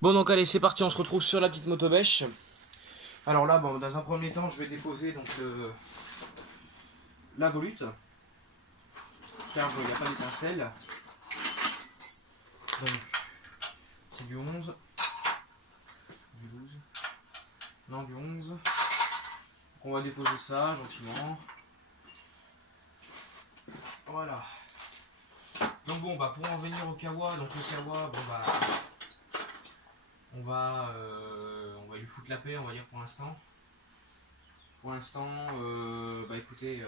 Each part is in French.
Bon donc allez c'est parti, on se retrouve sur la petite motobêche. Alors là bon dans un premier temps je vais déposer donc la volute. Car il n'y a pas d'étincelle. Donc c'est du 11. Du 12. Non du 11. Donc, on va déposer ça gentiment. Voilà. Donc bon bah pour en venir au kawa, donc le kawa bon bah on va lui foutre la paix on va dire pour l'instant. Pour l'instant bah écoutez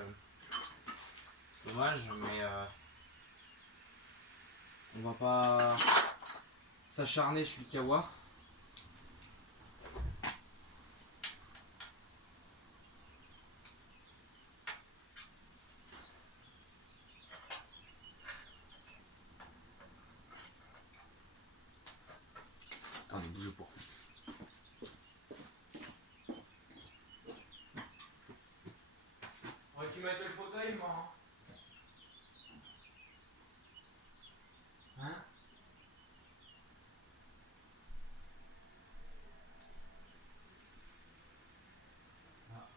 c'est dommage mais on va pas s'acharner sur le kawa. Attendez, bouge pas. Ouais, tu mettre le fauteuil, moi. Hein? Ah.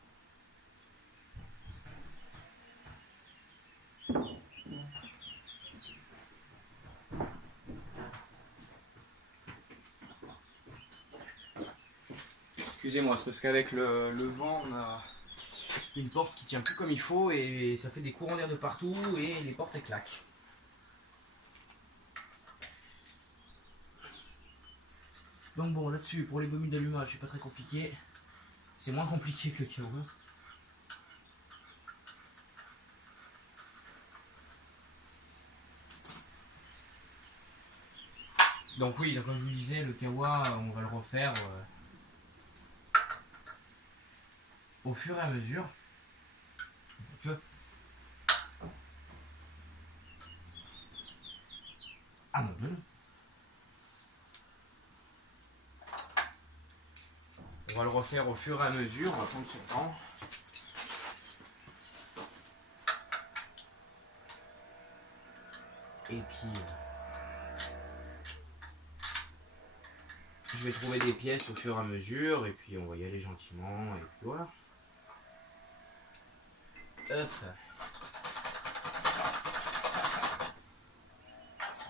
Excusez-moi, c'est parce qu'avec le vent, on a une porte qui tient plus comme il faut et ça fait des courants d'air de partout et les portes elles claquent. Donc bon, là-dessus, pour les bobines d'allumage, c'est pas très compliqué. C'est moins compliqué que le kawa. Donc oui, comme je vous disais, le kawa, on va le refaire au fur et à mesure. Donc, ah non, non. On va le refaire au fur et à mesure, on va prendre son temps. Et puis, je vais trouver des pièces au fur et à mesure, et puis on va y aller gentiment, et puis voilà. Hop.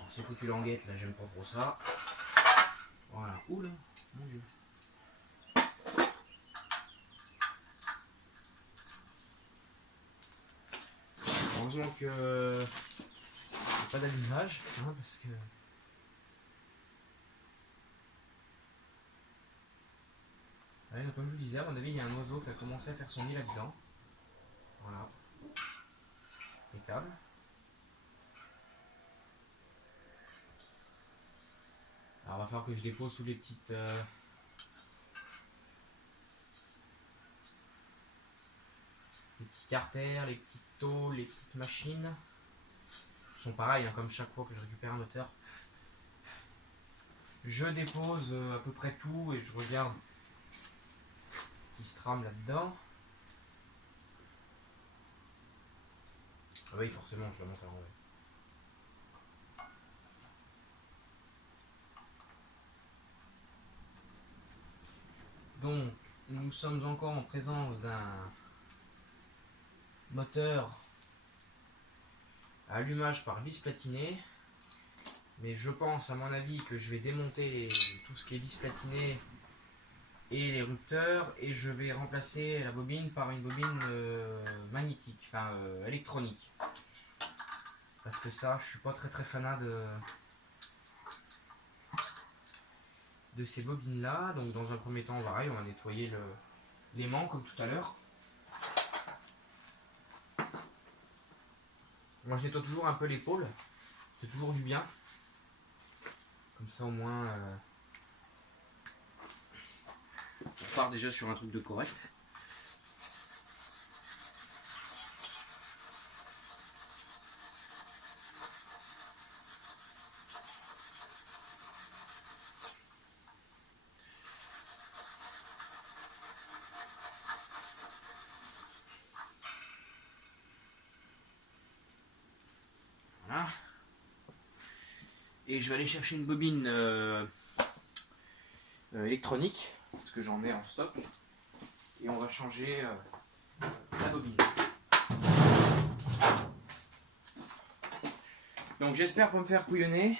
C'est foutu languette, là j'aime pas trop ça. Voilà. Oula, mon dieu. Heureusement que pas d'allumage, hein, parce que ouais, donc comme je vous disais, à mon avis, il y a un oiseau qui a commencé à faire son nid là-dedans. Voilà. Impeccable. Alors, il va falloir que je dépose toutes les petites les petits carters, les petites tôles, les petites machines. Ils sont pareils, hein, comme chaque fois que je récupère un moteur. Je dépose à peu près tout et je regarde ce qui se trame là-dedans. Ah oui, forcément, je la monte à l'envers. Donc, nous sommes encore en présence d'un moteur à allumage par vis platinée. Mais je pense, à mon avis, que je vais démonter tout ce qui est vis platiné et les rupteurs et je vais remplacer la bobine par une bobine magnétique, enfin électronique. Parce que ça, je suis pas très fanat de ces bobines là. Donc dans un premier temps, pareil, on va nettoyer l'aimant comme tout à l'heure. Moi je nettoie toujours un peu l'épaule, c'est toujours du bien. Comme ça au moins on part déjà sur un truc de correct. Voilà. Et je vais aller chercher une bobine électronique, parce que j'en ai en stock, et on va changer la bobine. Donc j'espère pas me faire couillonner.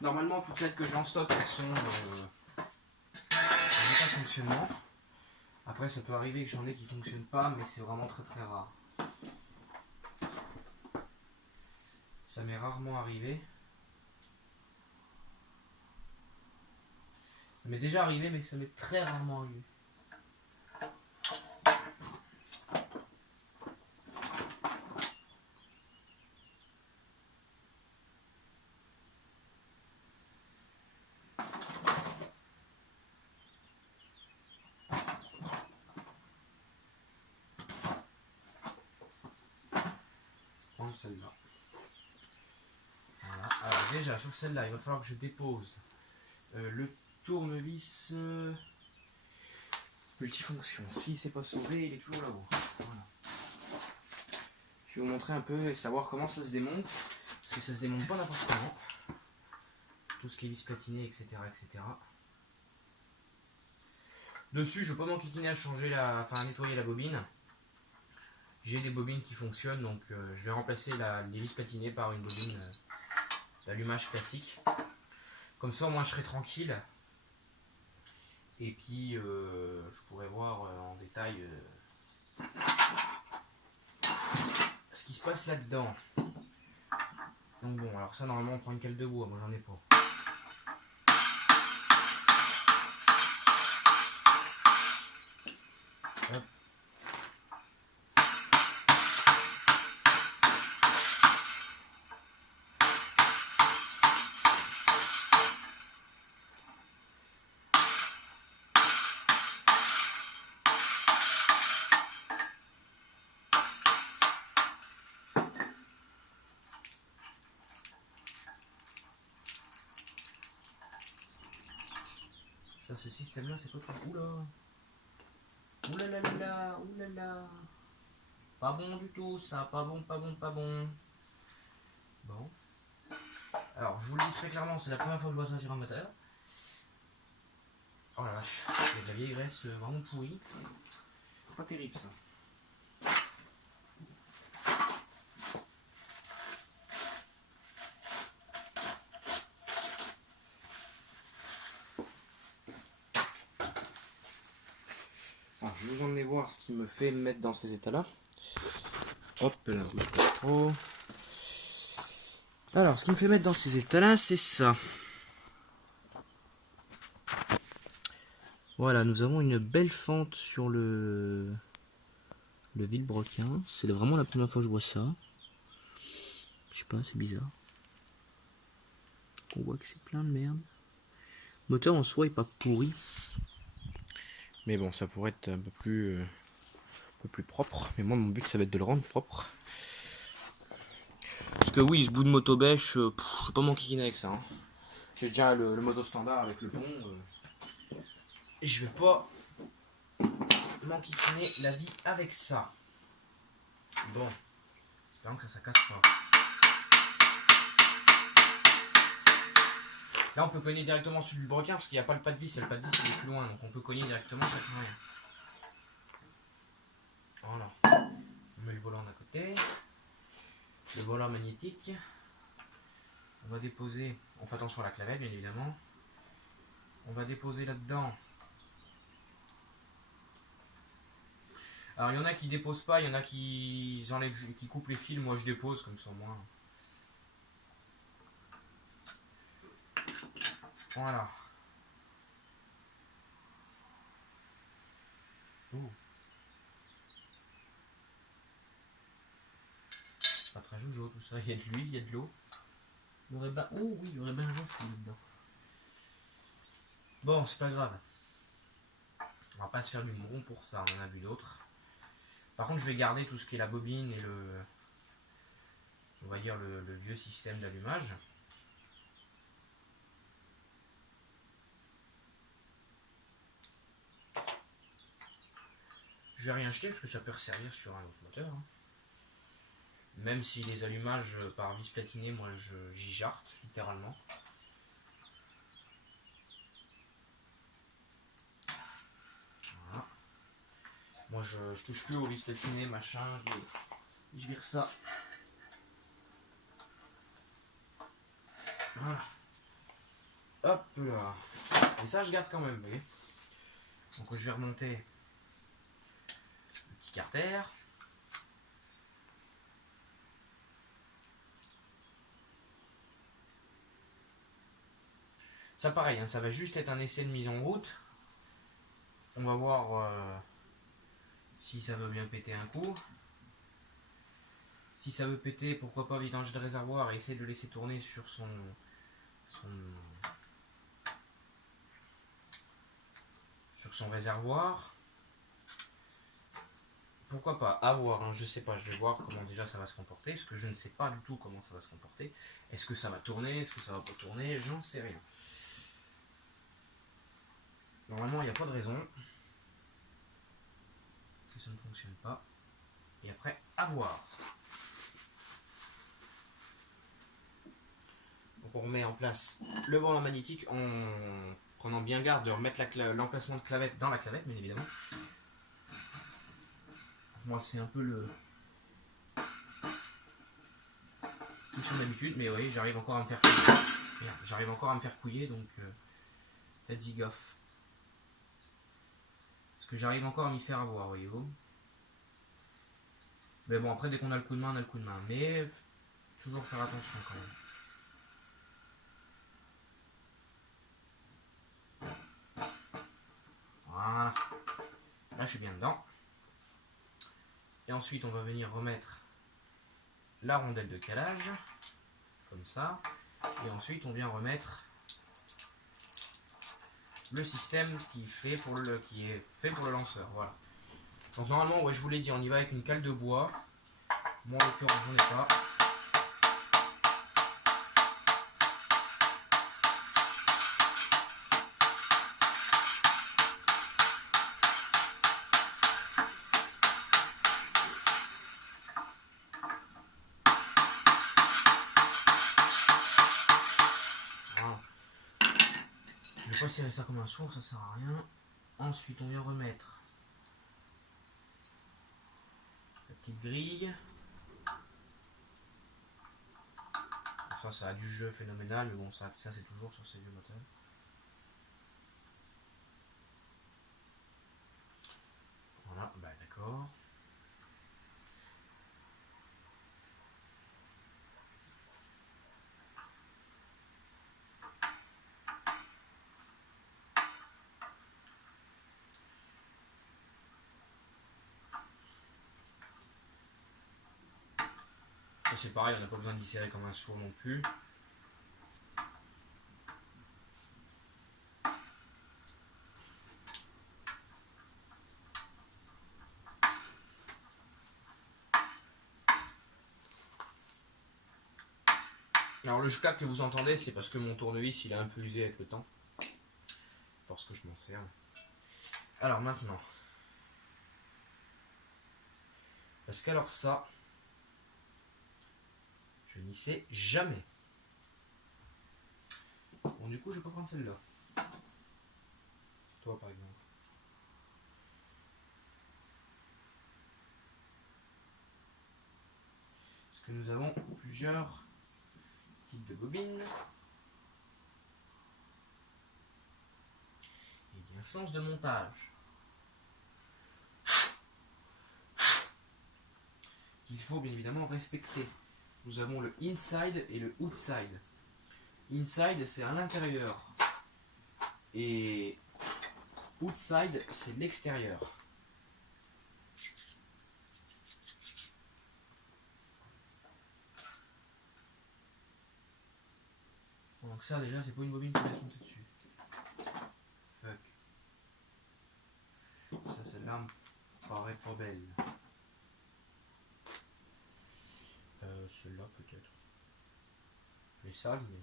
Normalement toutes celles que j'ai en stock elles sont en état de fonctionnement. Après ça peut arriver que j'en ai qui ne fonctionnent pas, mais c'est vraiment très très rare. Ça m'est rarement arrivé. Ça m'est déjà arrivé, mais ça m'est très rarement arrivé. Prendre celle-là. Voilà. Alors déjà sur celle-là, il va falloir que je dépose le tournevis multifonction. S'il s'est pas sauvé, il est toujours là-haut. Voilà. Je vais vous montrer un peu et savoir comment ça se démonte. Parce que ça se démonte pas n'importe comment. Tout ce qui est vis platiné, etc., etc. Dessus, je ne vais pas m'enquiquiner à changer à nettoyer la bobine. J'ai des bobines qui fonctionnent, donc je vais remplacer les vis platinées par une bobine d'allumage classique. Comme ça, au moins, je serai tranquille. Et puis, je pourrais voir en détail ce qui se passe là-dedans. Donc bon, alors ça, normalement, on prend une cale de bois. Moi, j'en ai pas. Hop. Ça, ce système-là, c'est pas tout. Oula! Oulalala, oulala. Pas bon du tout, ça. Pas bon, pas bon, pas bon. Bon. Alors, je vous le dis très clairement, c'est la première fois que je vois ça sur un moteur. Oh la vache, il y a de la vieille graisse vraiment pourrie. Pas terrible ça. Alors, je vais vous emmener voir ce qui me fait me mettre dans ces états-là. Hop là, bouge pas trop. Alors, ce qui me fait mettre dans ces états-là, c'est ça. Voilà, nous avons une belle fente sur le vilebrequin. C'est vraiment la première fois que je vois ça. Je sais pas, c'est bizarre. On voit que c'est plein de merde. Le moteur en soi est pas pourri. Mais bon, ça pourrait être un peu plus propre. Mais moi, mon but, ça va être de le rendre propre. Parce que oui, ce bout de moto bêche, je vais pas m'enquiquiner avec ça. Hein. J'ai déjà le moto standard avec le pont. Et je vais pas m'enquiquiner la vie avec ça. Bon, j'espère que ça casse pas. Là, on peut cogner directement sur le broquin parce qu'il n'y a pas le pas de vis. Le pas de vis, il est plus loin. Donc, on peut cogner directement, ça fait rien. Voilà. On met le volant d'un côté. Le volant magnétique. On va déposer. On fait attention à la clavette, bien évidemment. On va déposer là-dedans. Alors, il y en a qui déposent pas. Il y en a qui enlèvent, qui coupent les fils. Moi, je dépose comme ça, moi. Voilà. Ouh. Pas très jojo tout ça. Il y a de l'huile, il y a de l'eau. Il y aurait bien... Oh oui, il y aurait bien un fil dedans. Bon, c'est pas grave. On va pas se faire du mouron pour ça. On en a vu d'autres. Par contre, je vais garder tout ce qui est la bobine et on va dire le vieux système d'allumage. Je vais rien jeter parce que ça peut resservir sur un autre moteur. Hein. Même si les allumages par vis platinée, moi j'y jarte littéralement. je touche plus aux vis platinées, machin, je vire ça. Voilà. Hop là. Et ça je garde quand même, vous voyez. Donc je vais remonter le petit carter. Ça pareil, hein, ça va juste être un essai de mise en route. On va voir si ça veut bien péter un coup. Si ça veut péter, pourquoi pas vidanger le réservoir et essayer de le laisser tourner sur son réservoir. Pourquoi pas, à voir, hein, je sais pas, je vais voir comment déjà ça va se comporter, parce que je ne sais pas du tout comment ça va se comporter. Est-ce que ça va tourner, est-ce que ça va pas tourner, j'en sais rien. Normalement il n'y a pas de raison que ça ne fonctionne pas. Et après, à voir. Donc on remet en place le volant magnétique en prenant bien garde de remettre l'emplacement de clavette dans la clavette, bien évidemment. Moi c'est un peu le question d'habitude, mais oui, j'arrive encore à me faire couiller. Merde, j'arrive encore à me faire couiller, donc faites-y gaffe. Parce que j'arrive encore à m'y faire avoir, voyez-vous. Mais bon, après dès qu'on a le coup de main, on a le coup de main. Mais toujours faire attention quand même. Voilà. Là je suis bien dedans. Et ensuite on va venir remettre la rondelle de calage. Comme ça. Et ensuite on vient remettre le système qui est fait pour le lanceur. Voilà. Donc normalement, ouais, je vous l'ai dit, on y va avec une cale de bois. Moi en l'occurrence j'en ai pas. Je vais pas serrer ça comme un sourd, ça sert à rien. Ensuite on vient remettre la petite grille. Ça a du jeu phénoménal, mais bon ça c'est toujours sur ces vieux moteurs. Voilà, bah d'accord. C'est pareil, on n'a pas besoin d'y serrer comme un sourd non plus. Alors le clac que vous entendez, c'est parce que mon tournevis il est un peu usé avec le temps. Parce que je m'en sers. Alors maintenant. Parce qu'alors ça, je n'y sais jamais. Bon du coup je vais pas prendre celle-là. Toi par exemple. Parce que nous avons plusieurs types de bobines. Et il y a un sens de montage qu'il faut bien évidemment respecter. Nous avons le inside et le outside. Inside c'est à l'intérieur et outside c'est l'extérieur. Donc ça déjà c'est pas une bobine qui va se monter dessus. Fuck. Ça celle-là me paraît pas belle. Celle-là peut-être. Elle est sale mais...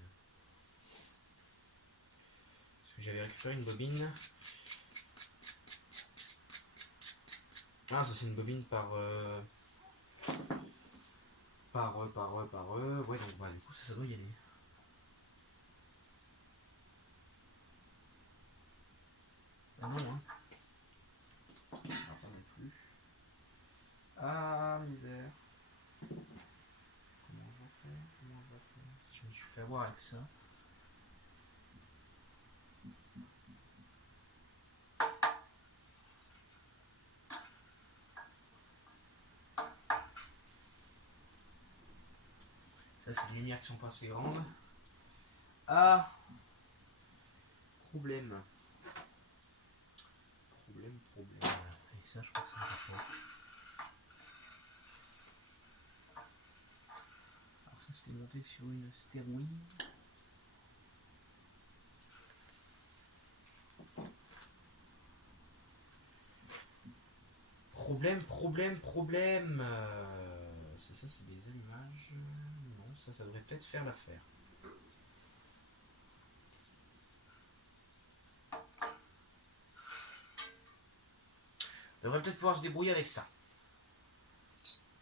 Parce que j'avais récupéré une bobine. Ah ça c'est une bobine par... Ouais donc bah du coup ça doit y aller. Ah non hein. Alors, ça non plus. fait avoir avec ça. Ça, c'est des lumières qui sont pas assez grandes. Ah, problème. Et ça, je crois que c'est important. Alors ça, c'était monté sur une stéroïde. Problème. C'est ça, c'est des allumages. Non, ça devrait peut-être faire l'affaire. On devrait peut-être pouvoir se débrouiller avec ça.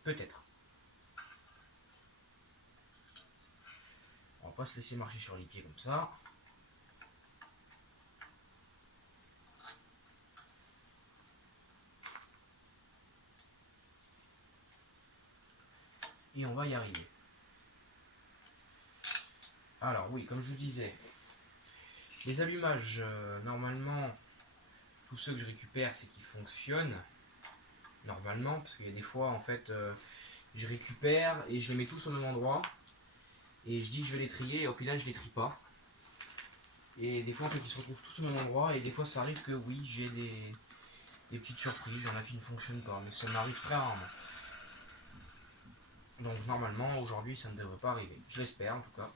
Peut-être. On va pas se laisser marcher sur les pieds comme ça. Et on va y arriver. Alors oui, comme je vous disais, les allumages, normalement, tous ceux que je récupère, c'est qu'ils fonctionnent. Normalement, parce qu'il y a des fois, en fait, je récupère et je les mets tous au même endroit. Et je dis que je vais les trier et au final, je les trie pas. Et des fois, en fait, ils se retrouvent tous au même endroit. Et des fois, ça arrive que oui, j'ai des petites surprises. Il y en a qui ne fonctionnent pas, mais ça m'arrive très rarement. Donc normalement, aujourd'hui, ça ne devrait pas arriver. Je l'espère en tout cas.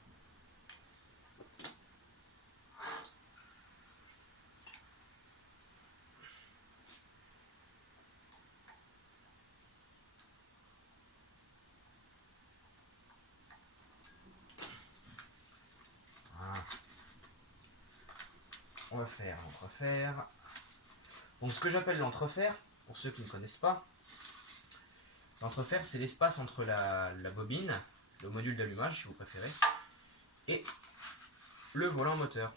Voilà. On va faire l'entrefer. Donc ce que j'appelle l'entrefer, pour ceux qui ne connaissent pas, l'entrefer c'est l'espace entre la bobine, le module d'allumage si vous préférez, et le volant moteur.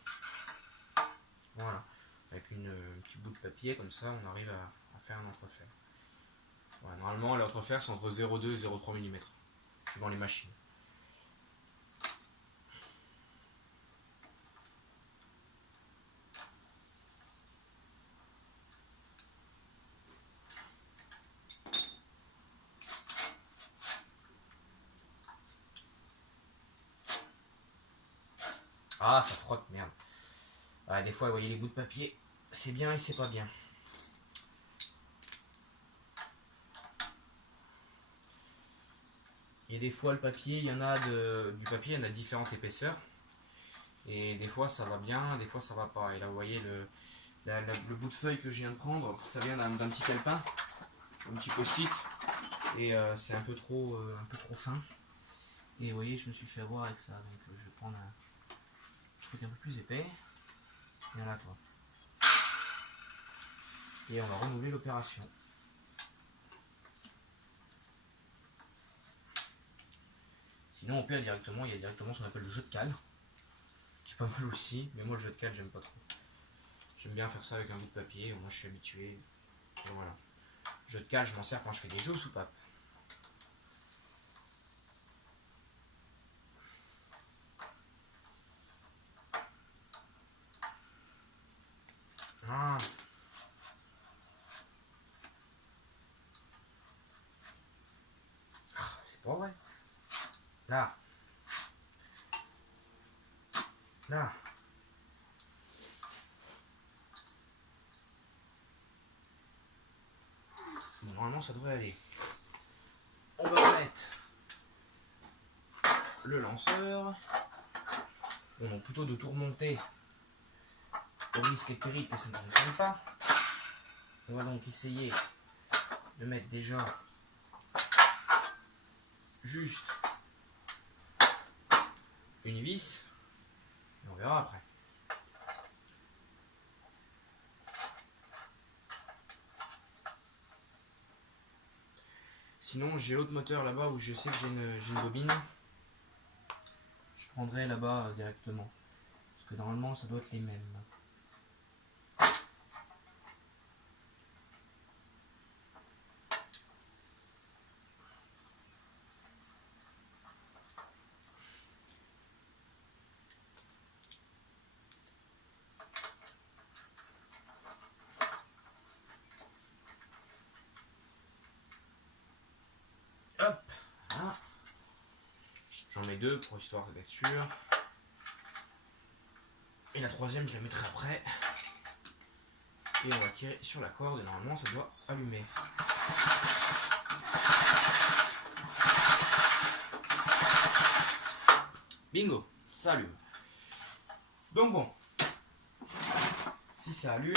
Voilà. Avec un petit bout de papier comme ça, on arrive à faire un entrefer. Voilà. Normalement l'entrefer c'est entre 0,2 et 0,3 mm, suivant les machines. Ah, ça frotte, merde. Ah, des fois, vous voyez les bouts de papier, c'est bien et c'est pas bien. Et des fois, le papier, il y en a du papier, il y en a différentes épaisseurs. Et des fois, ça va bien, des fois, ça va pas. Et là, vous voyez, le bout de feuille que je viens de prendre, ça vient d'un petit calepin, un petit post-it. Et c'est un peu trop fin. Et vous voyez, je me suis fait avoir avec ça. Donc, je vais prendre un truc un peu plus épais. Et voilà, toi. Et on va renouveler l'opération. Sinon, au pire, directement, il y a directement ce qu'on appelle le jeu de cale, qui est pas mal aussi. Mais moi, le jeu de cale, j'aime pas trop. J'aime bien faire ça avec un bout de papier. Moi, je suis habitué. Et voilà. Le jeu de cale, je m'en sers quand je fais des jeux aux soupapes. Ah. C'est pas vrai. Là. Là. Bon, normalement, ça devrait aller. On va mettre le lanceur. Bon, donc plutôt de tout remonter au risque et péril que ça ne fonctionne pas. On va donc essayer de mettre déjà juste une vis et on verra après. Sinon j'ai l'autre moteur là-bas où je sais que j'ai une bobine. Je prendrai là-bas directement. Parce que normalement ça doit être les mêmes. les deux pour histoire d'être sûr. Et la troisième, je la mettrai après. Et on va tirer sur la corde et normalement ça doit allumer. Bingo, ça allume. Donc bon, si ça allume,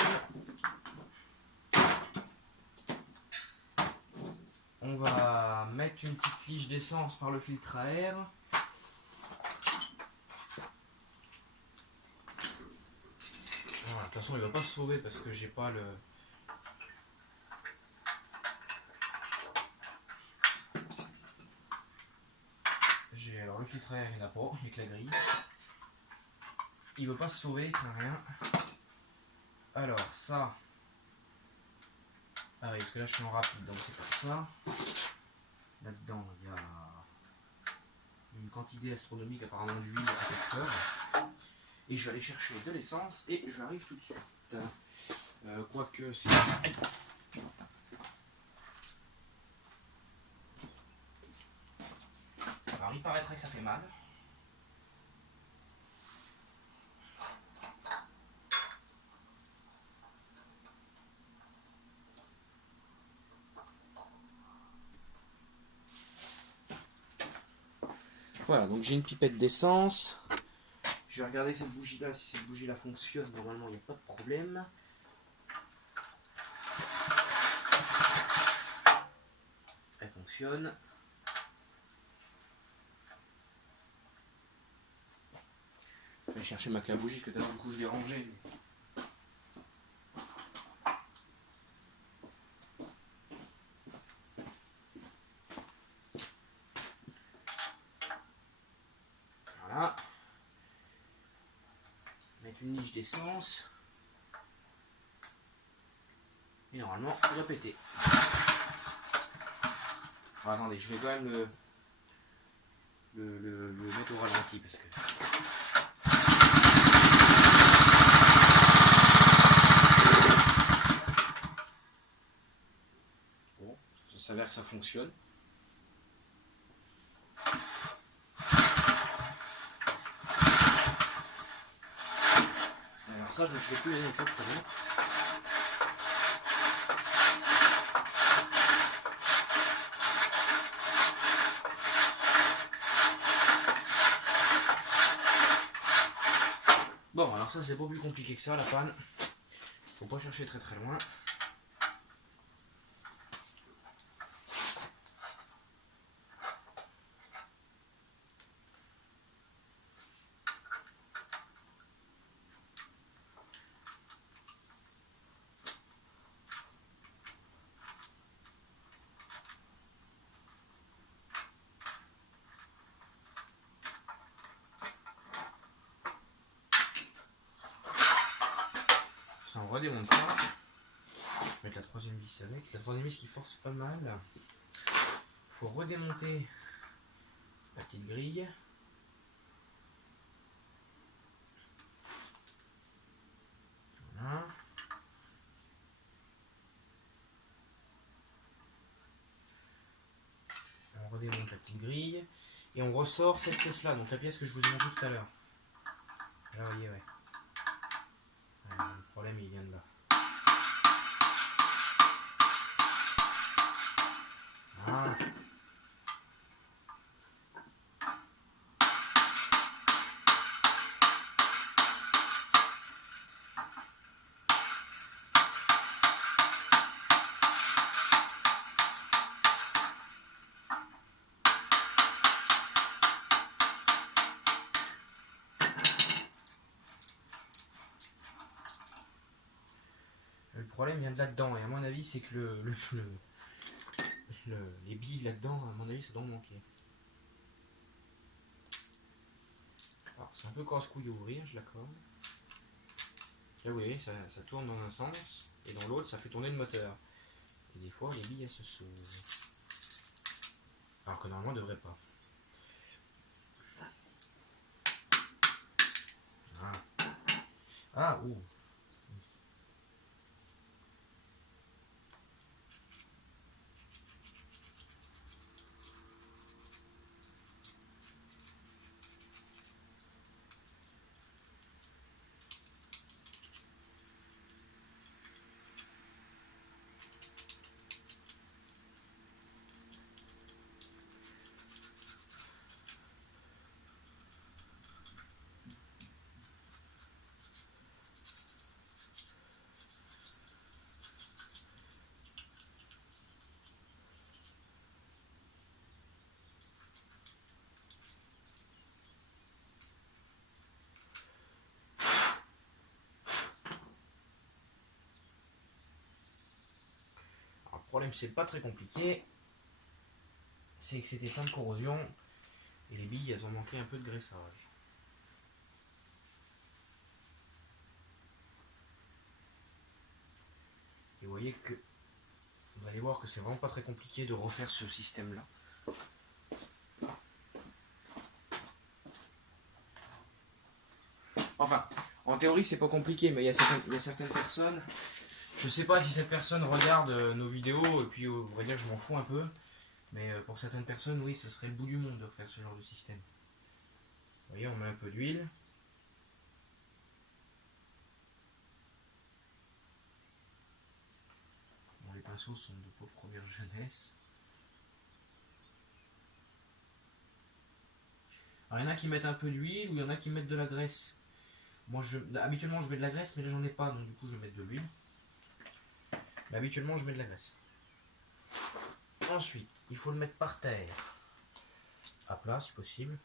on va mettre une petite tige d'essence par le filtre à air. Voilà, de toute façon il va pas se sauver parce que j'ai pas le... Alors le filtre à air il n'a pas, avec la grille. Il veut pas se sauver, il craint rien. Alors ça... Ah oui, parce que là je suis en rapide, donc c'est comme ça. Là-dedans il y a une quantité astronomique apparemment d'huile à protecteur. Et je vais aller chercher de l'essence et j'arrive tout de suite. Quoique c'est... Alors il paraîtrait que ça fait mal. Voilà, donc j'ai une pipette d'essence. Je vais regarder cette bougie-là, si cette bougie-là fonctionne. Normalement, il n'y a pas de problème. Elle fonctionne. Je vais chercher ma clé à bougie, parce que du coup je l'ai rangée. Voilà. Mettre une niche d'essence. Et normalement, ça doit péter. Alors, attendez, je vais quand même le mettre au ralenti parce que... Bon, ça s'avère que ça fonctionne. Alors ça, je me suis fait plus les effets très bien. Bon, alors ça c'est pas plus compliqué que ça la panne. Faut pas chercher très très loin. Ça, on redémonte ça. Je vais mettre la troisième vis avec. La troisième vis qui force pas mal. Il faut redémonter la petite grille. Voilà. On redémonte la petite grille. Et on ressort cette pièce là, donc la pièce que je vous ai montrée tout à l'heure. Là vous voyez, ouais. Le problème il vient de là. Voilà. Le problème vient de là-dedans, et à mon avis c'est que les billes là-dedans, à mon avis ça doit manquer. Alors c'est un peu casse-couille à ouvrir, je l'accorde. Là vous voyez, ça tourne dans un sens, et dans l'autre ça fait tourner le moteur. Et des fois les billes elles se sauvent. Alors que normalement elles ne devraient pas. Ah, ah ouh. problème, c'est pas très compliqué. C'est que c'était teint de corrosion et les billes, elles ont manqué un peu de graissage. Et vous voyez que vous allez voir que c'est vraiment pas très compliqué de refaire ce système là. Enfin, en théorie c'est pas compliqué, mais il y a certaines personnes, je sais pas si cette personne regarde nos vidéos, et puis on va dire je m'en fous un peu, mais pour certaines personnes, oui, ce serait le bout du monde de faire ce genre de système. Vous voyez, on met un peu d'huile. Bon, les pinceaux sont de vos première jeunesse. Alors, il y en a qui mettent un peu d'huile ou il y en a qui mettent de la graisse. Moi, habituellement, je mets de la graisse, mais là, j'en ai pas, donc du coup, je vais mettre de l'huile. Mais habituellement, je mets de la graisse. Ensuite, il faut le mettre par terre, à plat, si possible.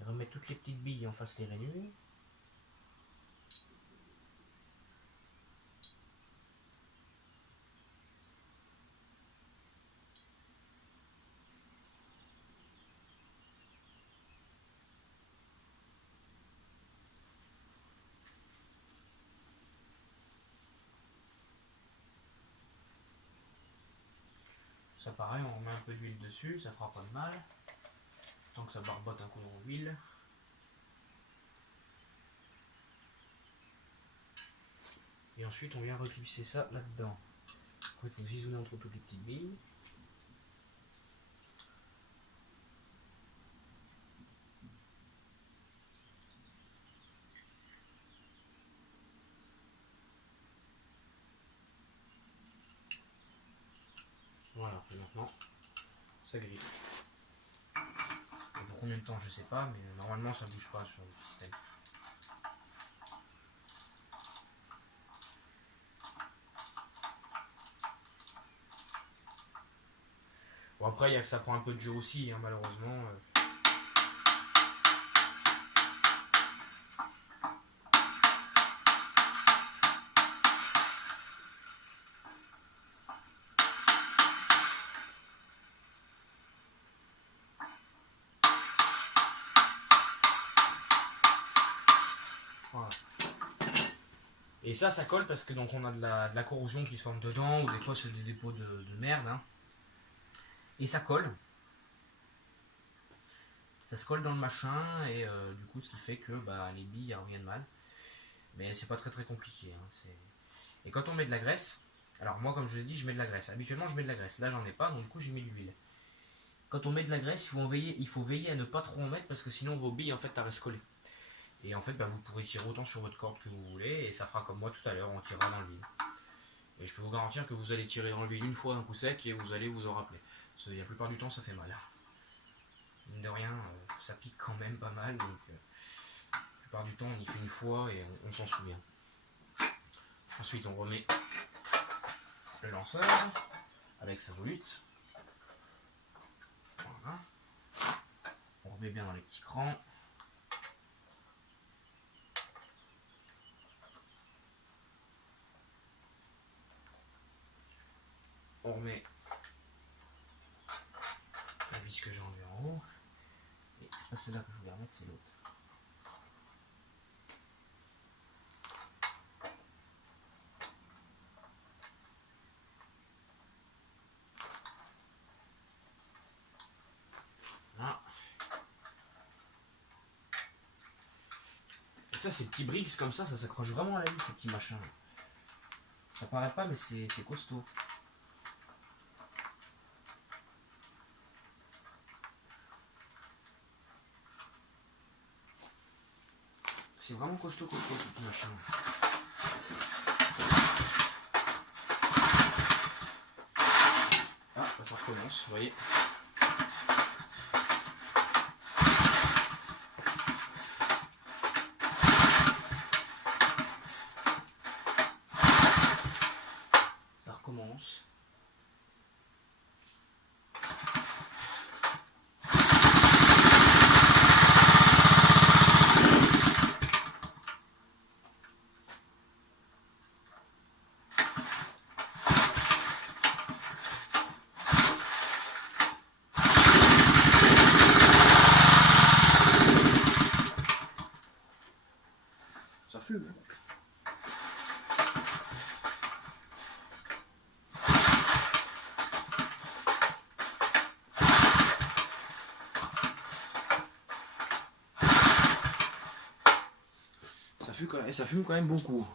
Et remettre toutes les petites billes en face des rainures. Ça pareil, on remet un peu d'huile dessus, ça fera pas de mal. Tant que ça barbote un coup dans l'huile. Et ensuite on vient reclisser ça là-dedans. En fait, vous zizouner entre toutes les petites billes. Voilà, et maintenant ça grille. Pour combien de temps je sais pas, mais normalement ça bouge pas sur le système. Bon, après il y a que ça prend un peu de jeu aussi, hein, malheureusement. Voilà. Et ça colle parce que donc on a de la corrosion qui se forme dedans, ou des fois c'est des dépôts de merde. Hein. Et ça colle. Ça se colle dans le machin, et du coup ce qui fait que bah, les billes reviennent mal. Mais c'est pas très compliqué. Hein. Et quand on met de la graisse, alors moi comme je vous ai dit, je mets de la graisse. Habituellement je mets de la graisse. Là j'en ai pas, donc du coup j'ai mis de l'huile. Quand on met de la graisse, il faut veiller à ne pas trop en mettre parce que sinon vos billes en fait restent collées. Et en fait bah, vous pourrez tirer autant sur votre corde que vous voulez et ça fera comme moi tout à l'heure, on tirera dans le vide. Et je peux vous garantir que vous allez tirer dans le vide une fois d'un coup sec et vous allez vous en rappeler. Parce que la plupart du temps ça fait mal. Mine de rien, ça pique quand même pas mal, donc la plupart du temps on y fait une fois et on s'en souvient. Ensuite on remet le lanceur avec sa volute. Voilà. On remet bien dans les petits crans. On remet la vis que j'ai enlevée en haut. Et c'est pas celle-là que je voulais remettre, c'est l'autre. Voilà. Et ça, ces petits briques comme ça s'accroche vraiment à la vis, ces petits machins. Ça paraît pas, mais c'est costaud. C'est vraiment costaud, ce petit machin. Ah, ça recommence, vous voyez. Ça recommence. Ça fume. Ça fume quand même beaucoup.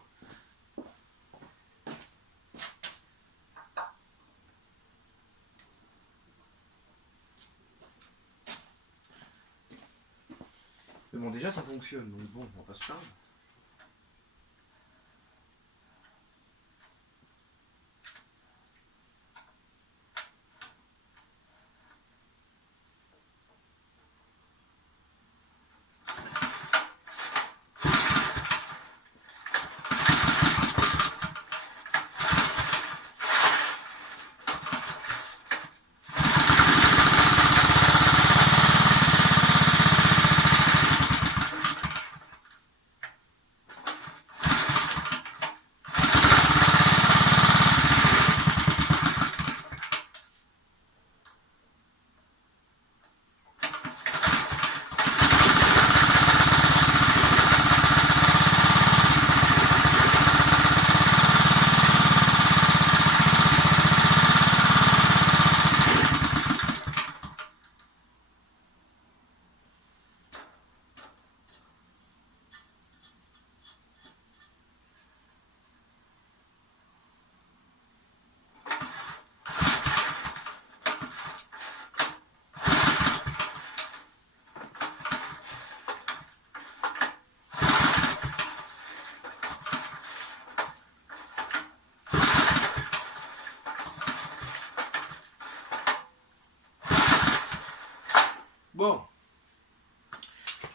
Mais bon, déjà ça fonctionne, donc bon, on va pas se plaindre.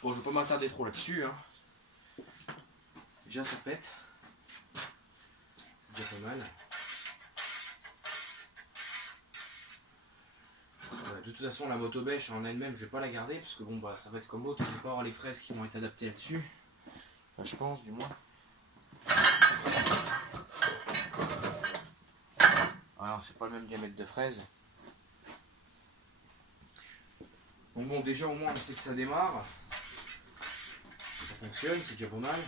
Bon, je vais pas m'attarder trop là-dessus. Hein. Déjà ça pète. Déjà pas mal. De toute façon la moto bêche en elle-même je vais pas la garder parce que bon bah ça va être comme l'autre, je vais pas avoir les fraises qui vont être adaptées là-dessus. Enfin, je pense du moins. Alors c'est pas le même diamètre de fraise. Donc bon déjà au moins on sait que ça démarre. Ça fonctionne, c'est déjà pas mal.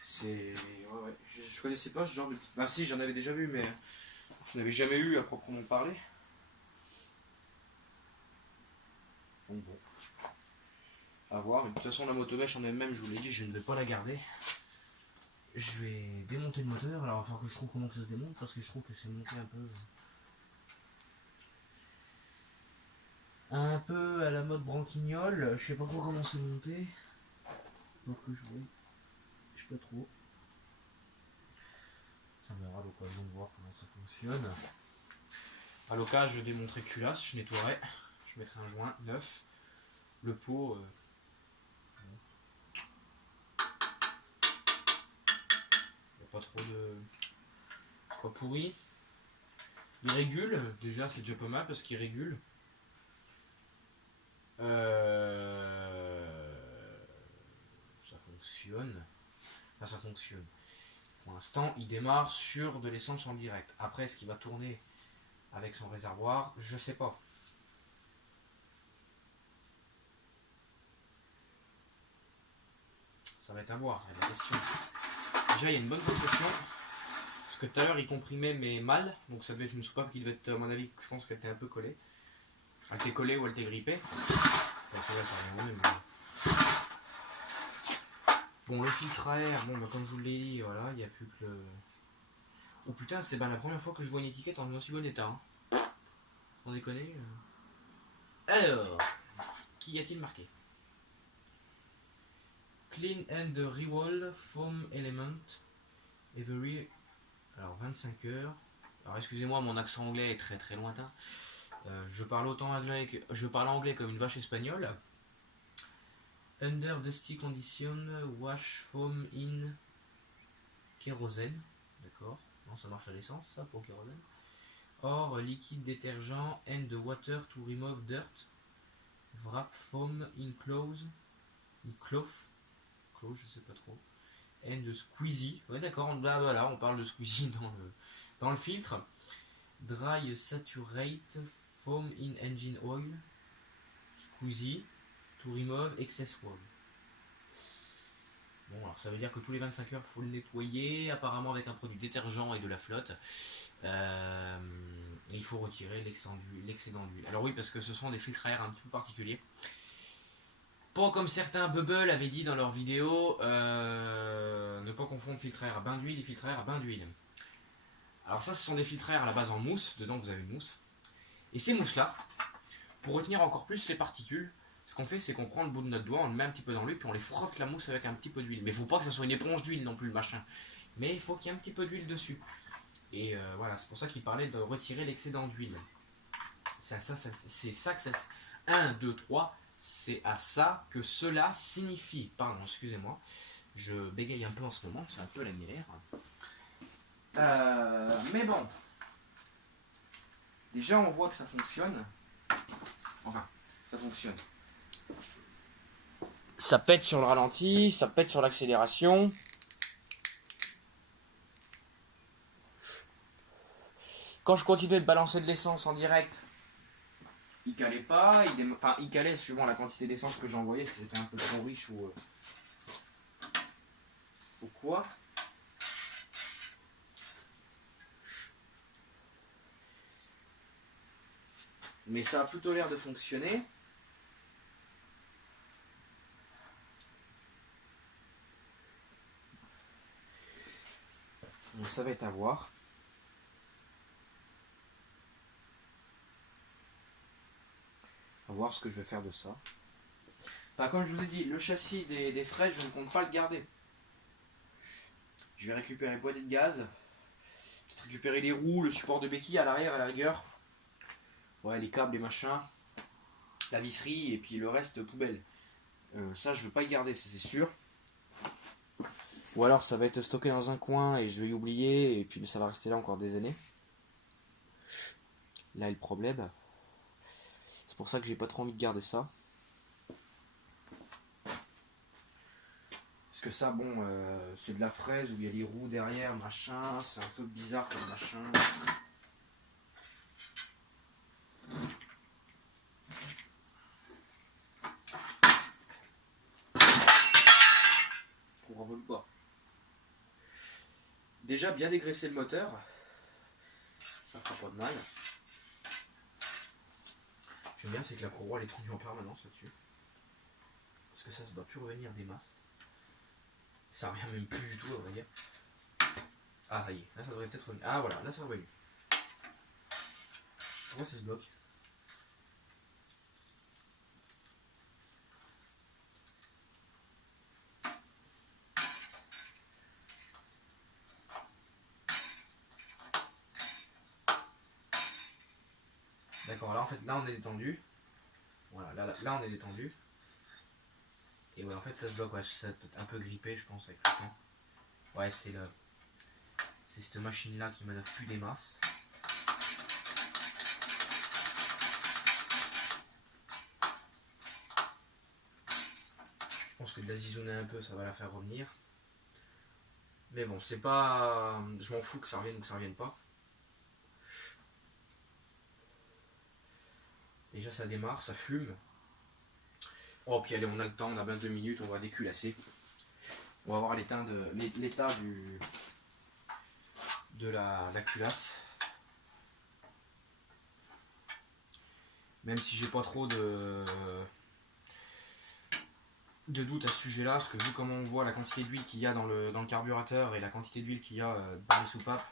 C'est... Ouais. Je connaissais pas ce genre de... Ah si, j'en avais déjà vu, mais je n'avais jamais eu à proprement parler. Donc bon. À voir. De toute façon, la motobêche en elle-même, je vous l'ai dit, je ne vais pas la garder. Je vais démonter le moteur. Alors, il va falloir que je trouve comment ça se démonte, parce que je trouve que c'est monté un peu à la mode branquignole. Je sais pas trop comment c'est monté. Donc je vois. Je sais pas trop. Ça me verra l'occasion de voir comment ça fonctionne. A l'occasion, je démonterai culasse, je nettoierai. Je mettrai un joint neuf. Le pot. Pas trop de... C'est pas pourri. Il régule, déjà c'est déjà pas mal parce qu'il régule. Ça fonctionne. Enfin ça fonctionne. Pour l'instant il démarre sur de l'essence en direct. Après est-ce qu'il va tourner avec son réservoir, je sais pas. Ça va être à voir, il y a des questions. Déjà il y a une bonne compression. Parce que tout à l'heure il comprimait mais mal. Donc ça devait être une soupape qui devait être, à mon avis, je pense qu'elle était un peu collée. Elle était collée ou elle était grippée. Enfin, ça rien mais... Bon, le filtre à air, bon, bah, comme je vous l'ai dit, voilà, il n'y a plus que le... Oh putain, c'est la première fois que je vois une étiquette en aussi bon état. Hein. Sans déconner. Alors, qu'y a-t-il marqué? Clean and Reroll Foam Element Every... Alors, 25 heures. Alors, excusez-moi, mon accent anglais est très très lointain. Je parle autant anglais que... Je parle anglais comme une vache espagnole. Under dusty condition, wash foam in kérosène. D'accord. Non, ça marche à l'essence, ça, pour kérosène. Or, liquide détergent and water to remove dirt. Wrap foam in close. Cloth, je sais pas trop. And de Squeezie. Ouais, d'accord, voilà, on parle de Squeezie dans le filtre. Dry Saturate Foam in Engine Oil. Squeezie to remove excess oil. Bon, alors ça veut dire que tous les 25 heures, il faut le nettoyer, apparemment avec un produit détergent et de la flotte. Il faut retirer l'excédent d'huile. Alors oui, parce que ce sont des filtres à air un petit peu particuliers. Pas comme certains Bubble avaient dit dans leur vidéo, ne pas confondre filtre à air à bain d'huile et filtre à air à bain d'huile. Alors ça, ce sont des filtres à air à la base en mousse. Dedans, vous avez une mousse. Et ces mousses-là, pour retenir encore plus les particules, ce qu'on fait, c'est qu'on prend le bout de notre doigt, on le met un petit peu dans l'huile, puis on les frotte la mousse avec un petit peu d'huile. Mais il ne faut pas que ça soit une éponge d'huile non plus, le machin. Mais il faut qu'il y ait un petit peu d'huile dessus. Et voilà, c'est pour ça qu'il parlait de retirer l'excédent d'huile. C'est ça que ça... 1, 2, 3, c'est à ça que cela signifie. Pardon, excusez-moi. Je bégaye un peu en ce moment, c'est un peu la galère. Mais bon. Déjà, on voit que ça fonctionne. Enfin, ça fonctionne. Ça pète sur le ralenti, ça pète sur l'accélération. Quand je continuais de balancer de l'essence en direct, il calait pas, enfin il calait suivant la quantité d'essence que j'envoyais, si c'était un peu trop riche ou quoi. Mais ça a plutôt l'air de fonctionner. Donc ça va être à voir. À voir ce que je vais faire de ça. Enfin, comme je vous ai dit, le châssis des fraises, je ne compte pas le garder. Je vais récupérer le boîtier de gaz, récupérer les roues, le support de béquille à l'arrière à la rigueur. Ouais, les câbles, les machins, la visserie et puis le reste poubelle. Ça, je ne veux pas y garder, ça c'est sûr. Ou alors ça va être stocké dans un coin et je vais y oublier et puis ça va rester là encore des années. Là est le problème. C'est pour ça que j'ai pas trop envie de garder ça. Parce que ça, bon, c'est de la fraise où il y a les roues derrière, machin. C'est un peu bizarre comme machin. On revole pas. Déjà bien dégraisser le moteur. Ça fera pas de mal. J'aime bien, c'est que la courroie elle est tendue en permanence là-dessus. Parce que ça ne doit plus revenir des masses. Ça revient même plus du tout, on va dire. Ah, ça y est, là ça devrait peut-être revenir. Ah voilà, là ça revient. Pourquoi ça se bloque? D'accord, là en fait, là on est détendu. Voilà, là on est détendu. Et ouais, en fait ça se bloque, ouais, ça doit être un peu grippé, je pense, avec le temps. Ouais, c'est cette machine-là qui manœuvre plus des masses. Je pense que de la zizouner un peu, ça va la faire revenir. Mais bon, c'est pas... Je m'en fous que ça revienne ou que ça revienne pas. Déjà ça démarre, ça fume. Oh puis allez, on a le temps, on a bien 2 minutes, on va déculasser. On va voir l'état de la culasse. Même si j'ai pas trop de doute à ce sujet-là, parce que vu comment on voit la quantité d'huile qu'il y a dans le carburateur et la quantité d'huile qu'il y a dans les soupapes,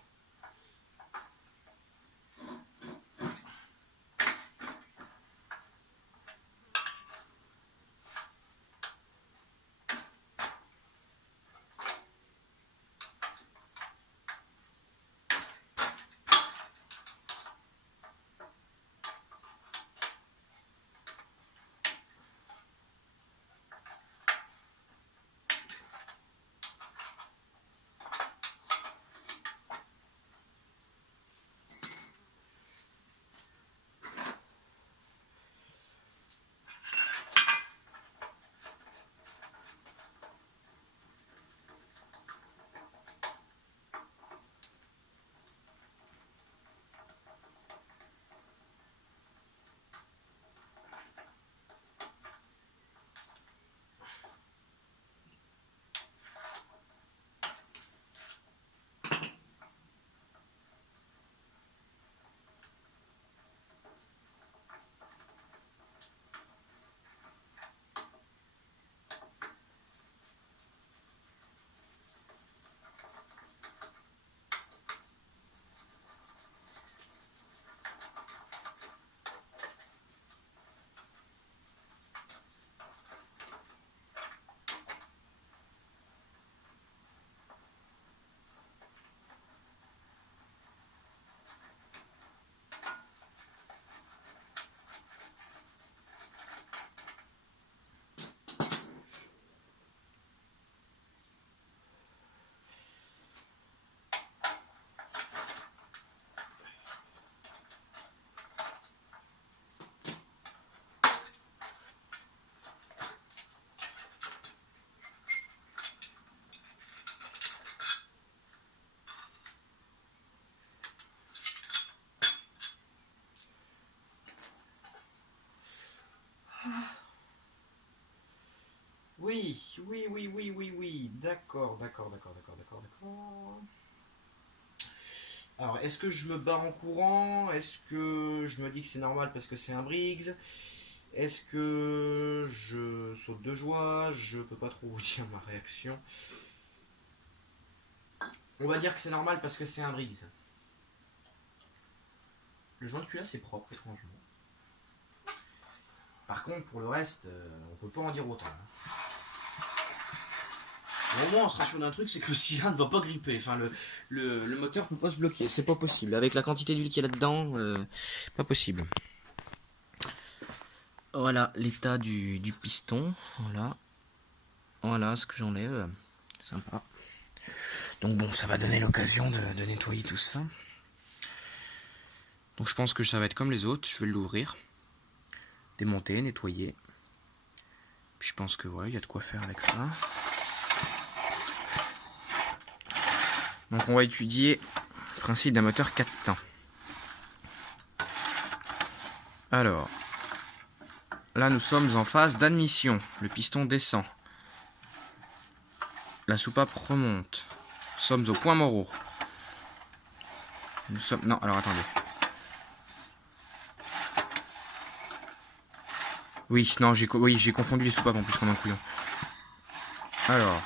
oui. D'accord. Alors, est-ce que je me barre en courant? Est-ce que je me dis que c'est normal parce que c'est un Briggs? Est-ce que je saute de joie? Je peux pas trop vous dire ma réaction. On va dire que c'est normal parce que c'est un Briggs. Le joint de culasse c'est propre, étrangement. Par contre, pour le reste, on peut pas en dire autant. Au moins, on se rassure d'un truc, c'est que le cylindre ne va pas gripper. Enfin, le moteur ne peut pas se bloquer. C'est pas possible. Avec la quantité d'huile qu'il y a là-dedans, pas possible. Voilà l'état du piston. Voilà ce que j'enlève. Sympa. Donc bon, ça va donner l'occasion de nettoyer tout ça. Donc je pense que ça va être comme les autres. Je vais l'ouvrir, démonter, nettoyer. Puis je pense que ouais, il y a de quoi faire avec ça. Donc on va étudier le principe d'un moteur 4 temps. Alors, là nous sommes en phase d'admission. Le piston descend. La soupape remonte. Nous sommes au point Moreau. Nous sommes... Non, alors attendez. Oui, non, j'ai confondu les soupapes en plus comme un couillon. Alors,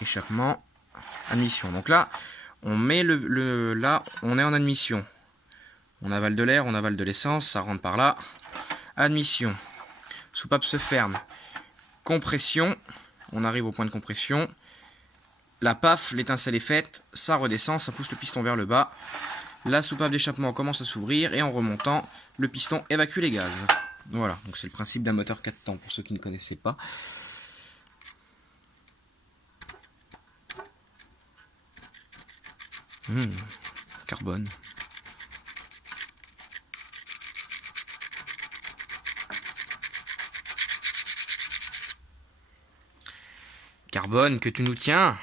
échappement, admission. Donc là, on met là, on est en admission. On avale de l'air, on avale de l'essence, ça rentre par là. Admission. Soupape se ferme. Compression. On arrive au point de compression. La paf, l'étincelle est faite, ça redescend, ça pousse le piston vers le bas. La soupape d'échappement commence à s'ouvrir et en remontant, le piston évacue les gaz. Voilà, donc c'est le principe d'un moteur 4 temps pour ceux qui ne connaissaient pas. Carbone. Carbone que tu nous tiens.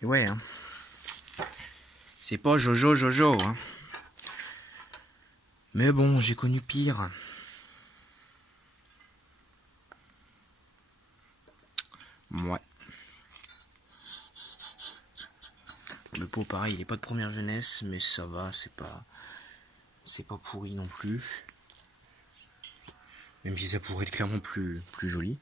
Et ouais, hein. C'est pas Jojo, hein. Mais bon, j'ai connu pire. Ouais. Le pot, pareil, il est pas de première jeunesse, mais ça va, c'est pas pourri non plus. Même si ça pourrait être clairement plus joli.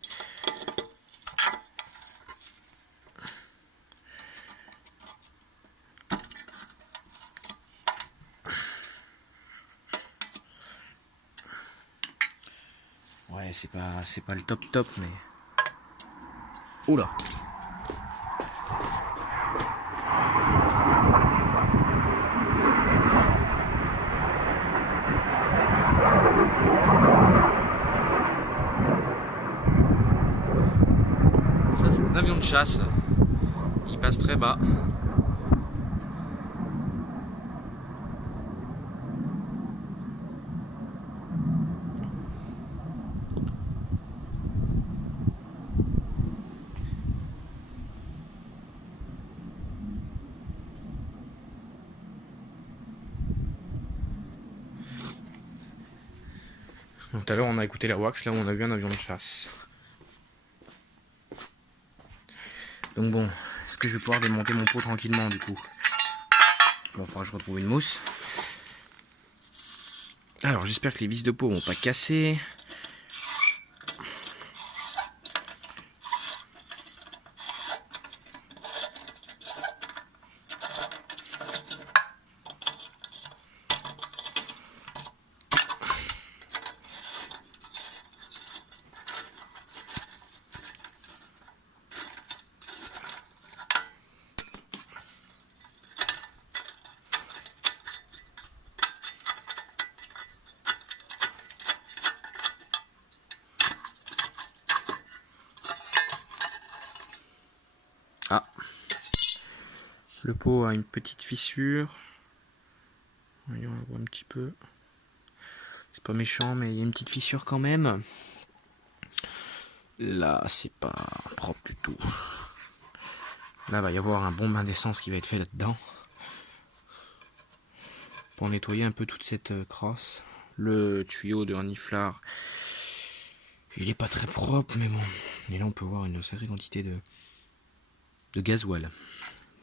Ouais, c'est pas le top, mais... Oula! Ça, c'est un avion de chasse. Il passe très bas. Tout à l'heure, on a écouté les wax, là où on a vu un avion de chasse. Donc bon, est-ce que je vais pouvoir démonter mon pot tranquillement du coup? Bon, il faudra que je retrouve une mousse. Alors, j'espère que les vis de pot vont pas casser. Ah, le pot a une petite fissure. Voyons, on voit un petit peu. C'est pas méchant, mais il y a une petite fissure quand même. Là, c'est pas propre du tout. Là, va y avoir un bon bain d'essence qui va être fait là-dedans. Pour nettoyer un peu toute cette crasse. Le tuyau de reniflard, il est pas très propre, mais bon. Et là, on peut voir une sacrée quantité de gasoil.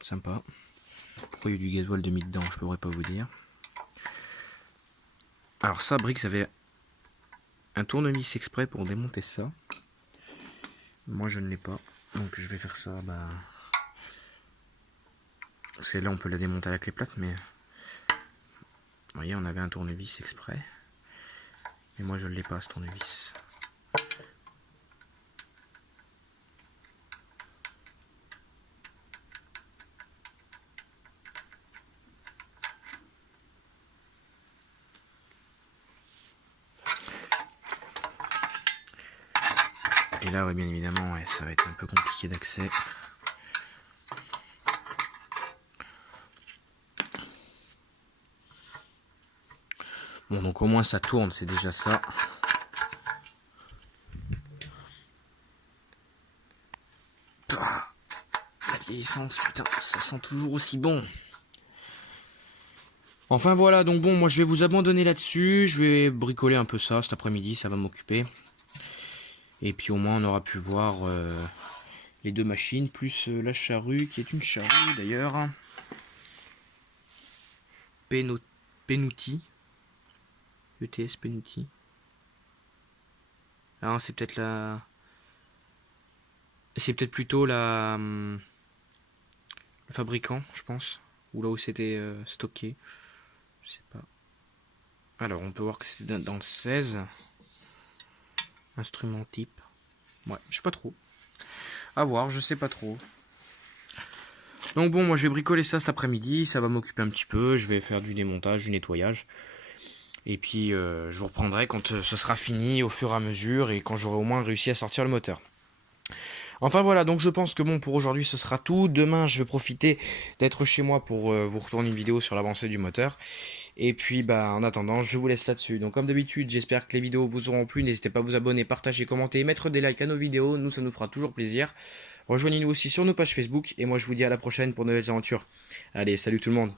Sympa. Pourquoi il y a du gasoil de mis dedans, je pourrais pas vous dire. Alors ça, Brix avait un tournevis exprès pour démonter ça. Moi, je ne l'ai pas. Donc je vais faire ça, parce que là, on peut la démonter avec les plates, mais... Vous voyez, on avait un tournevis exprès. Et moi, je ne l'ai pas, ce tournevis. Et là, ouais, bien évidemment, ouais, ça va être un peu compliqué d'accès. Bon, donc au moins ça tourne, c'est déjà ça. Ah, la vieillissance, putain, ça sent toujours aussi bon. Enfin voilà, donc bon, moi je vais vous abandonner là-dessus. Je vais bricoler un peu ça cet après-midi, ça va m'occuper. Et puis au moins on aura pu voir les deux machines, plus la charrue, qui est une charrue d'ailleurs. Penouti. ETS Penouti. Alors c'est peut-être la... C'est peut-être plutôt le fabricant, je pense. Ou là où c'était stocké. Je sais pas. Alors on peut voir que c'est dans le 16. Instrument type. Ouais, je sais pas trop. À voir, je sais pas trop. Donc bon, moi je vais bricoler ça cet après-midi. Ça va m'occuper un petit peu. Je vais faire du démontage, du nettoyage. Et puis je vous reprendrai quand ce sera fini au fur et à mesure. Et quand j'aurai au moins réussi à sortir le moteur. Enfin voilà, donc je pense que bon, pour aujourd'hui ce sera tout. Demain je vais profiter d'être chez moi pour vous retourner une vidéo sur l'avancée du moteur. Et puis en attendant, je vous laisse là-dessus. Donc comme d'habitude, j'espère que les vidéos vous auront plu. N'hésitez pas à vous abonner, partager, commenter, mettre des likes à nos vidéos. Nous, ça nous fera toujours plaisir. Rejoignez-nous aussi sur nos pages Facebook. Et moi je vous dis à la prochaine pour de nouvelles aventures. Allez, salut tout le monde.